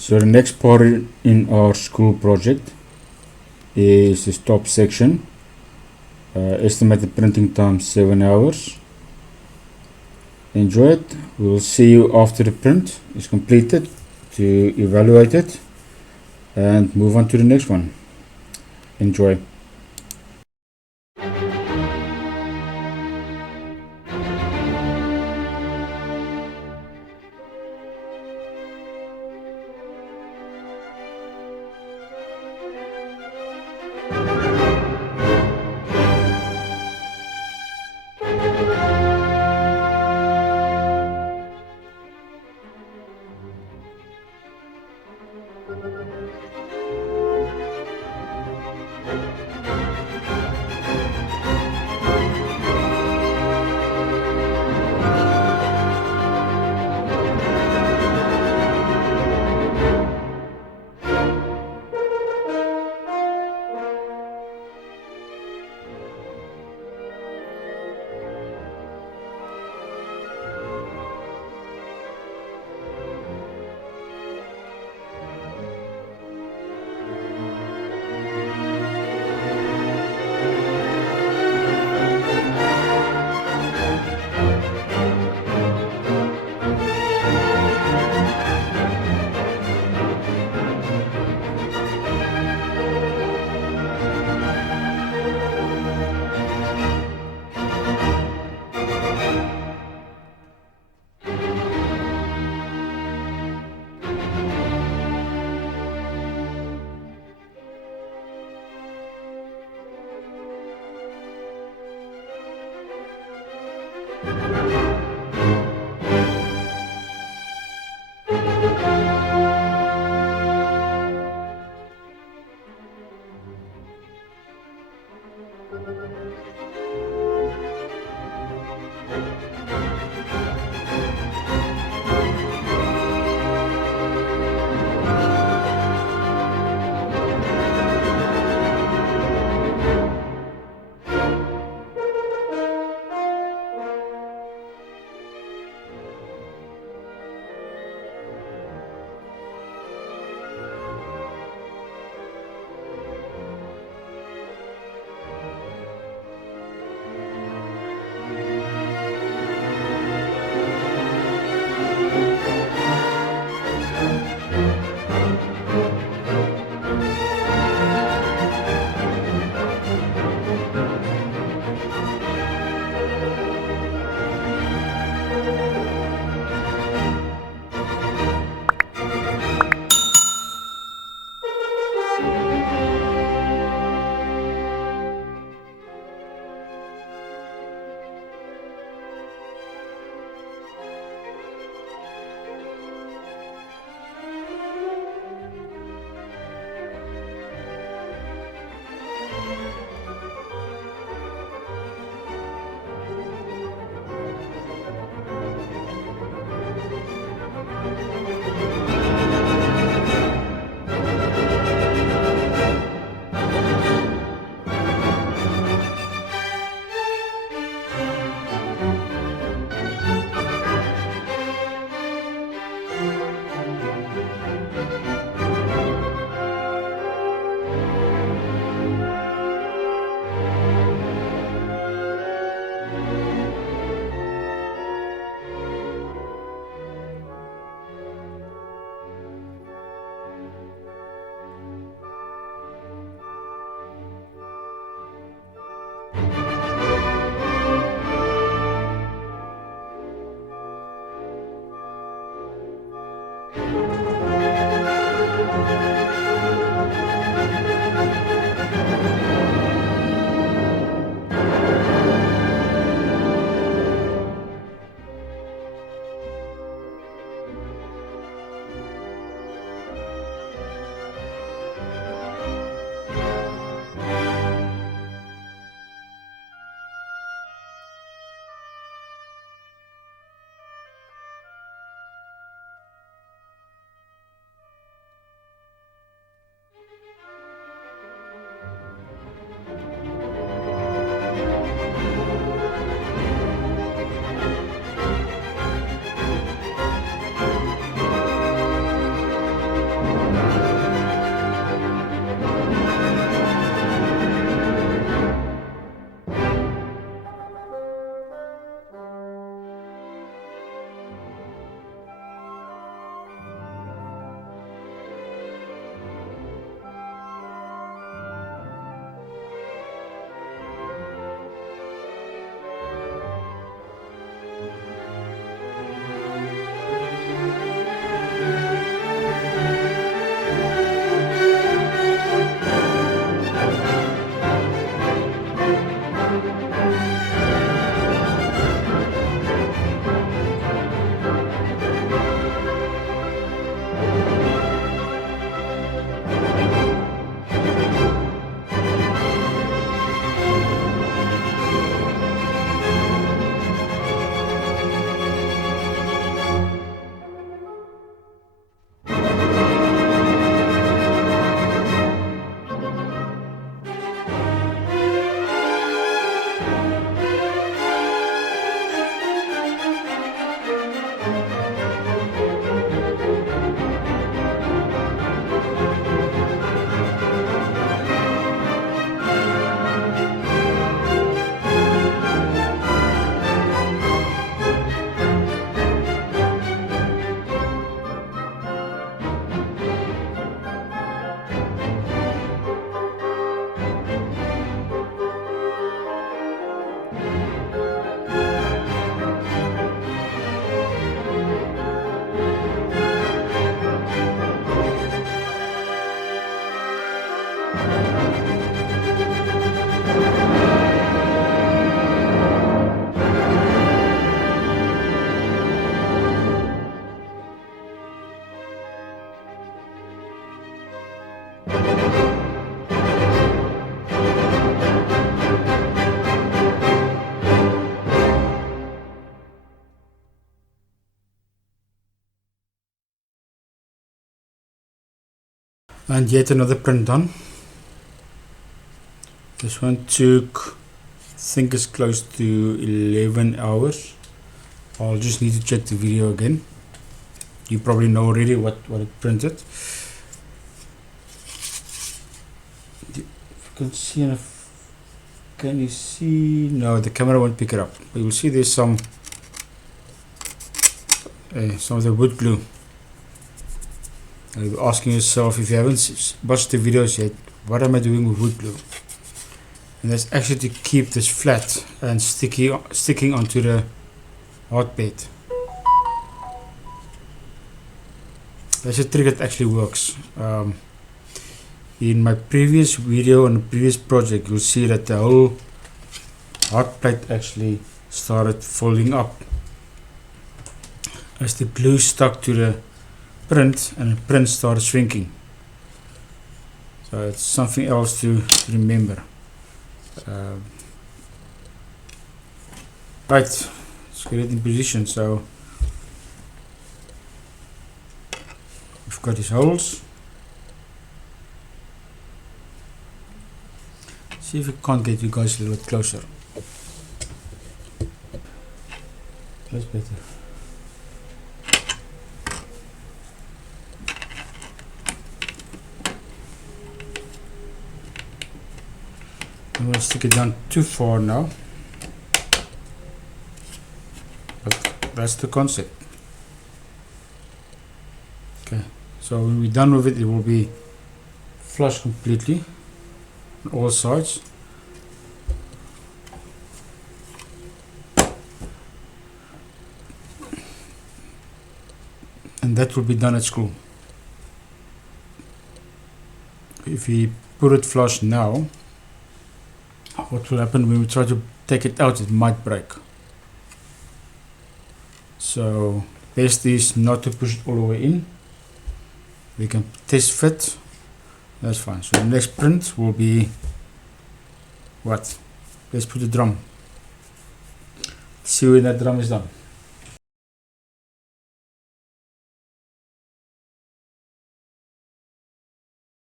So the next part in our school project is this top section. Estimated printing time 7 hours. Enjoy it. We will see you after the print is completed to evaluate it and move on to the next one. Enjoy. And yet another print done. This one took, I think it's close to 11 hours. I'll just need to check the video again. You probably know already what it printed. If you can see enough, can you see? No, the camera won't pick it up. But you'll see there's some of the wood glue. You're asking yourself, if you haven't watched the videos yet, what am I doing with wood glue? And that's actually to keep this flat and sticking onto the hot bed. That's a trick that actually works. In my previous video on the previous project, you'll see that the whole hot plate actually started folding up as the glue stuck to the print, and the print started shrinking. So it's something else to remember. Right, let's get it in position. So we've got these holes. See if we can't get you guys a little bit closer. That's better. I'm going to stick it down too far now, but that's the concept. Okay, so when we're done with it, it will be flush completely on all sides. And that will be done at school. If we put it flush now, what will happen when we try to take it out? It might break. So best is not to push it all the way in. We can test fit. That's fine. So the next print will be what? Let's put the drum. See when that drum is done.